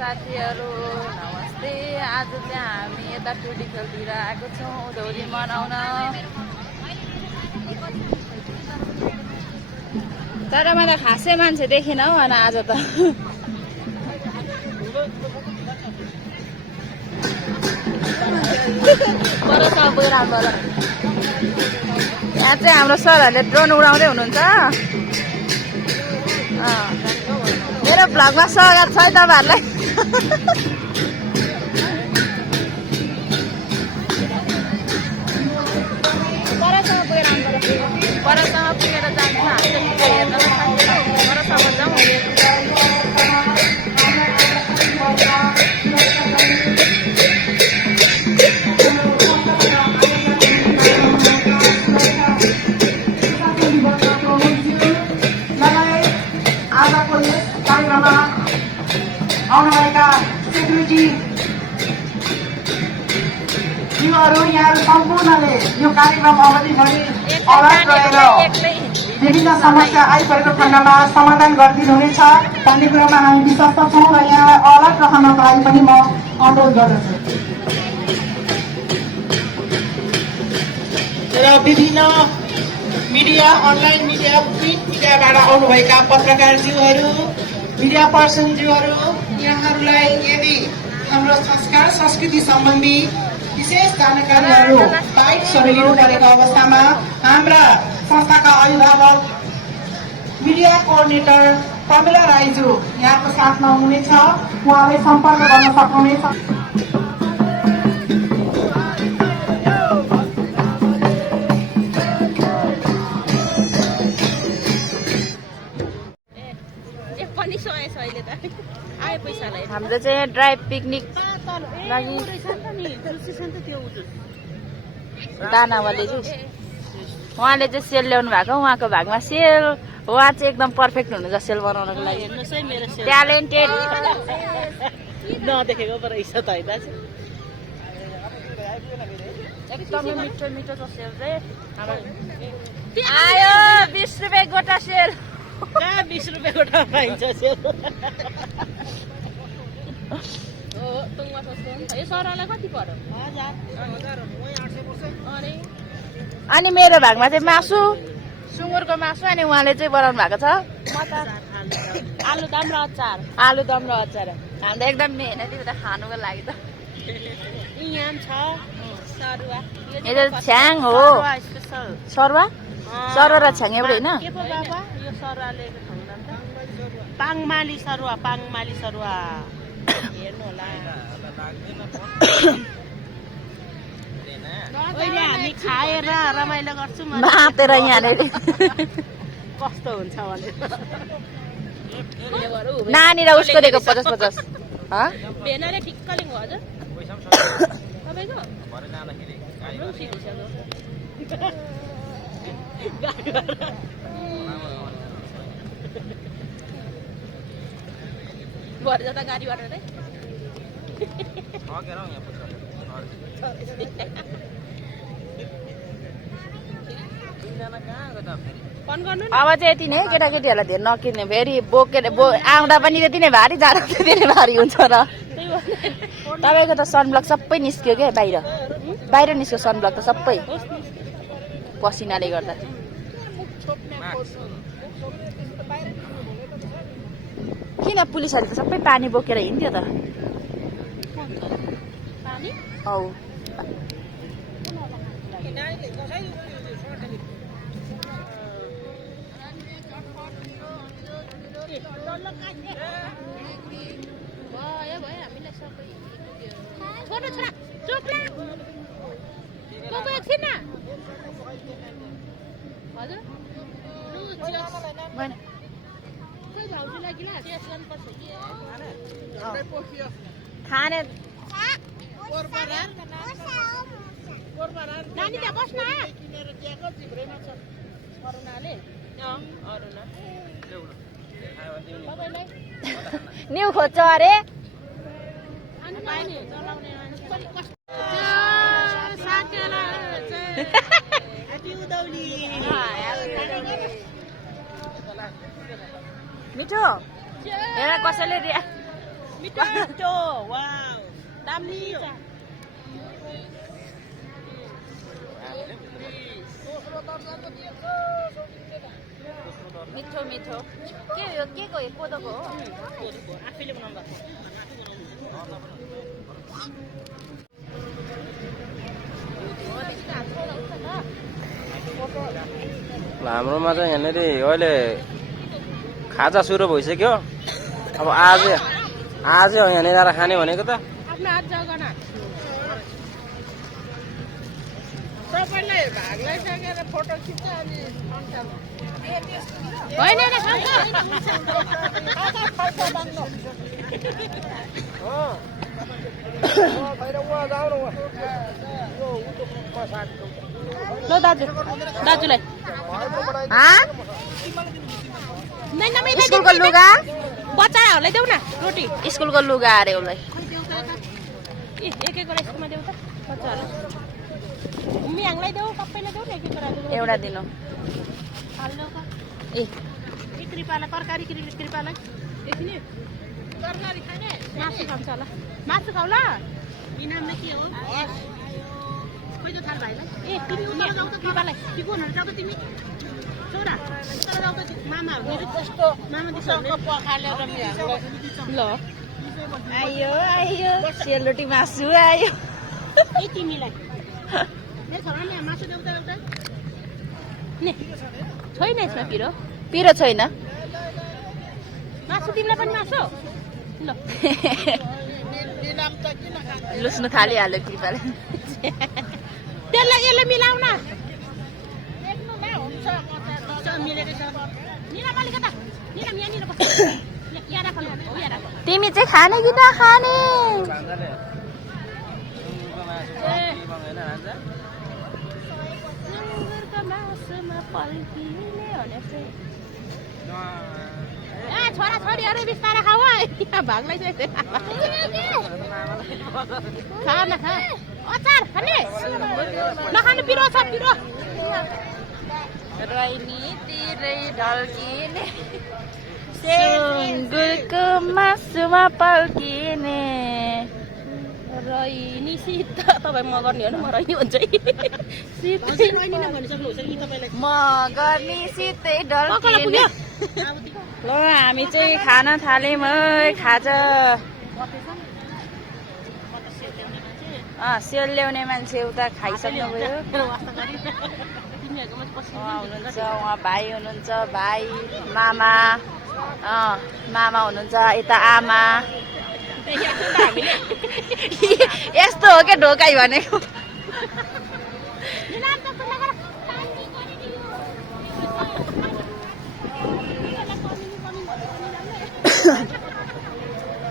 साथीहरू नमस्ते। आज चाहिँ हामी यता टुडिकलतिर आएको छौँ उधौली मनाउन। तर मलाई खासै मान्छे देखिन हौ अनि आज त यहाँ चाहिँ हाम्रो सरहरूले ड्रोन उडाउँदै हुनुहुन्छ। मेरो भ्लगमा स्वागत छ है तपाईँहरूलाई। परसम्म पुगेर जान्छ हामी हेर्न परसम्म जाउँ। आजको यस कार्यक्रममा आउनुभएका सेक्युरिटी टिमहरू यहाँहरू सम्पूर्णले यो कार्यक्रम अवधिभरि अलर्ट रहेर विभिन्न समस्या आइपरेको खण्डमा समाधान गरिदिनुहुनेछ भन्ने कुरोमा हामी विश्वास छौँ र यहाँलाई अलर्ट रहनको लागि पनि म अनुरोध गर्दछु। र विभिन्न मिडिया, अनलाइन मिडिया, प्रिन्ट मिडियाबाट आउनुभएका पत्रकारज्यूहरू, मिडिया पर्सनज्यूहरू, यहाँहरूलाई यदि हाम्रो संस्कार संस्कृति सम्बन्धी विशेष जानकारीहरू बाइट्सहरू लिनु परेको अवस्थामा हाम्रा संस्थाका अभिभावक मिडिया कोअर्डिनेटर प्रमिला राईज्यू यहाँको साथमा हुनुहुनेछ। उहाँले सम्पर्क गर्न सक्नुहुनेछ। हाम्रो चाहिँ ड्राइभ पिकनिक लागि दानावाले उहाँले चाहिँ सेल ल्याउनु भएको। उहाँको भागमा सेल उहाँ चाहिँ एकदम पर्फेक्ट हुनुहुन्छ सेल बनाउनको लागि। ट्यालेन्टेड नदेखेको पर इज्जत होइन एकदमै मिठो मिठो छ सेल चाहिँ। आयो 20 रुपियाँ गोटा सेल। 20 रुपियाँ गोटा पाइन्छ सेल। अनि मेरो भागमा चाहिँ मासु, सुँगुरको मासु, अनि उहाँले चाहिँ बनाउनु भएको छ आलुदम र अचार। आलुदम र अचार हाम्रो एकदम मेहनती त खानुको लागि त। यो चाहिँ छ्याङ हो। सरुवा सरुवा र छ्याङ एउटै होइन? पाङमाली सरुवा, पाङमाली सरुवा हेर्नु होला। हामी खाएर रमाइलो गर्छौँ मातेर यहाँनिर कस्तो हुन्छ भनेर। नानी र उसको दिएको 50-50 भेनाले ठिक्क लिनु हजुर तपाईँको भरे जता गाडीबाट नै अब चाहिँ यति नै केटाकेटीहरूलाई धेरै नकिन्ने। फेरि बोकेर आउँदा पनि त्यति नै भारी, जाँदा त्यति नै भारी हुन्छ र। तपाईँको त सनब्लक सबै निस्क्यो क्या बाहिर बाहिर निस्क्यो सनब्लक त सबै पसिनाले गर्दा। किन पुलिसहरूले त सबै पानी बोकेर हिँड्थ्यो त? औ खाने नानी त्यहाँ बस्न न्यु खोज्छ अरे। मिठो हेर कसैले मिठो वाउ दामी छ मिठो मिठो के हो के को कोदोको हो आफैले बनाउनु भएको हाम्रोमा चाहिँ यहाँनिर अहिले खाजा सुरु भइसक्यो अब आज यहाँनिर आएर खाने भनेको त आफ्नो हात जगन सबैलाई भाग लगाइसकेर फोटो खिच्छ अनि होइन ल दाजुलाई स्कुलको लुगा बच्चाहरूलाई देऊ न रोटी स्कुलको लुगा अरे उसलाई एक एउटा स्कुलमा देऊ त बच्चाहरूलाई मियाङलाई देऊ सबैलाई देऊ न एक एउटा एउटा दिनु ए कृपालाई तरकारी कृपालाई देखिने तरकारी खाने मासु खान्छ होला मासु खाऊ ल इनाममा के हो खोइ त थाल भाइलाई ए तिमी उता जाऊ त कृपालाई तिकोनहरु जाऊ त तिमी छोरा उता जाऊ त मामाहरु त्यस्तो मामा दिसको पखाले एउटा मियाङलाई ल आयो आयो सेलरोटी मासु आयो ए तिमीलाई मेरो छोराले मासु देऊ त एउटा ने छैन यसमा पिरो पिरो छैन मासु तिमीलाई पनि मासु ल लुस्नु थालिहाल्यो कृपाले त्यसलाई यसले मिलाउन मिलेको छ निना कलिकता निना यहाँनिर बस यहाँ राख हो यहाँ राख तिमी चाहिँ खाने कि नखाने छोरा छोरीहरू बिस्तारै खाऊ है भाग लगाइसकेको खा न खा अचार खाने नखानु पिरो छ पिरो रैनी तिरै ढल्किने सुँगुरको मासुमा पल्किने रैनी शीत तपाईँ म गर्ने हो म रैनी हुन्छ म गर्ने शीतै ढल्किने ल हामी चाहिँ खान थाल्यौँ है खाजा सेल ल्याउने मान्छे उता खाइसक्नुभयो हुनुहुन्छ उहाँ भाइ हुनुहुन्छ भाइ मामा मामा हुनुहुन्छ यता आमा यस्तो हो क्या ढोकाइ भनेको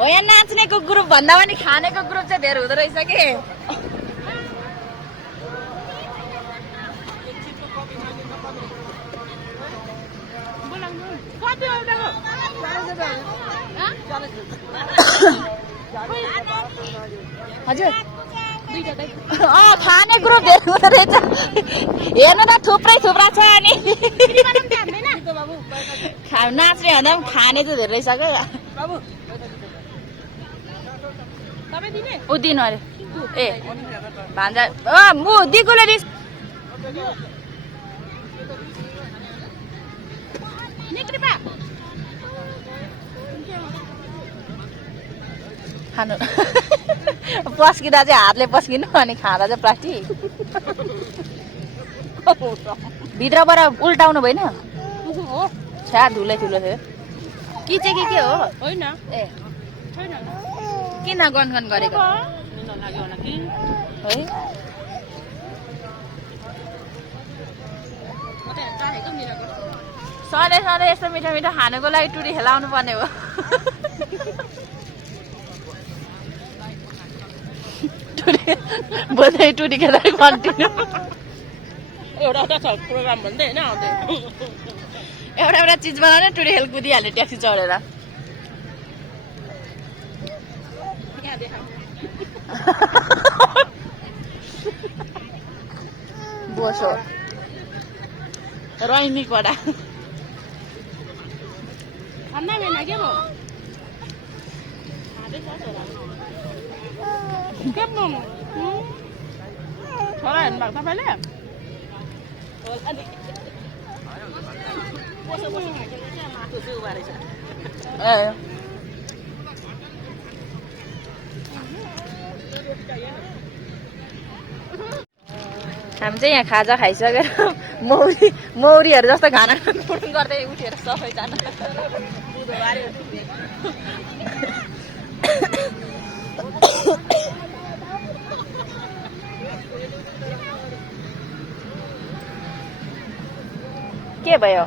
हो यहाँ नाच्नेको ग्रुप भन्दा पनि खानेको ग्रुप चाहिँ धेरै हुँदो रहेछ कि हजुर खाने ग्रुप धेरै हुँदो रहेछ हेर्नु त थुप्रै थुप्रा छ अनि नाच्ने भन्दा पनि खाने चाहिँ धेरै रहेछ क्या ऊ दिनु अरे ए भान्जा मु दिकुले रिस खानु पस्किँदा चाहिँ हातले पस्किनु अनि खाँदा चाहिँ प्लास्टिक भित्रबाट उल्टाउनु भएन छ्या धुलै ठुलो थियो कि चाहिँ के हो होइन ए छैन किन गनगन गरेको है सधैँ सधैँ यस्तो मिठो मिठो खानुको लागि टुरी खेलाउनु पर्ने हो बोधै टुरी खेला कन्टिन्यू एउटा छ प्रोग्राम भन्दै होइन एउटा चिज बनाउने टुरी खेल कुदिहाल्ने ट्याक्सी चढेर बोसो रैनी कडा ठन्डा महिना के भयो के छोरा हेर्नु भएको तपाईँले हामी चाहिँ यहाँ खाजा खाइसकेर मौरीहरू जस्तो घाना गुडुङ गर्दै उठेर सबैजना के भयो